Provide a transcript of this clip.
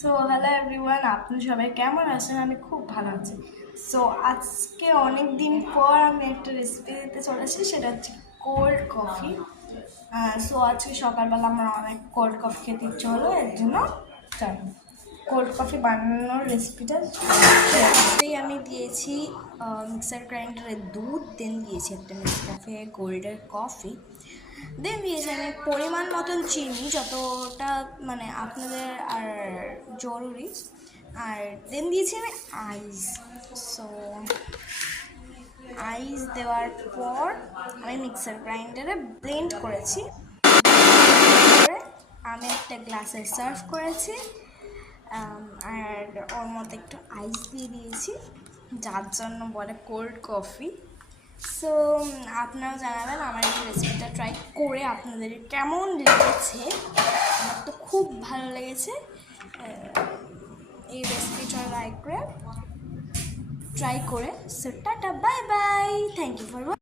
So hello everyone, আপনি সবাই কেমন আছেন? আমি খুব ভালো আছি। সো আজকে অনেক দিন পর আমি একটা রেসিপি দিতে চলেছি, সেটা হচ্ছে কোল্ড কফি। সো আজকে সকালবেলা আমার অনেক কোল্ড কফি খেতে ইচ্ছে হলো, এর জন্য কোল্ড কফি বানানোর রেসিপিটা সেটাতেই আমি দিয়েছি মিক্সার গ্রাইন্ডারে দুধ, দেন দিয়েছি একটা নেসক্যাফে গোল্ডের কফি, দেন দিয়েছি আমি পরিমাণ মতন চিনি, যতটা মানে আপনাদের আর জরুরি, আর দেন দিয়েছি আমি আইস। সো আইস দেওয়ার পর আমি মিক্সার গ্রাইন্ডারে ব্লেন্ড করেছি, আমি একটা গ্লাসে সার্ভ করেছি, আর ওর মধ্যে একটু আইস দিয়ে দিয়েছি, যার জন্য বলে কোল্ড কফি। সো আপনারাও জানাবেন আমার এই রেসিপিটা ট্রাই করে আপনাদের কেমন লেগেছে। আমার তো খুব ভালো লেগেছে। এই রেসিপিটা ট্রাই করে so ta-ta, bye bye, thank you for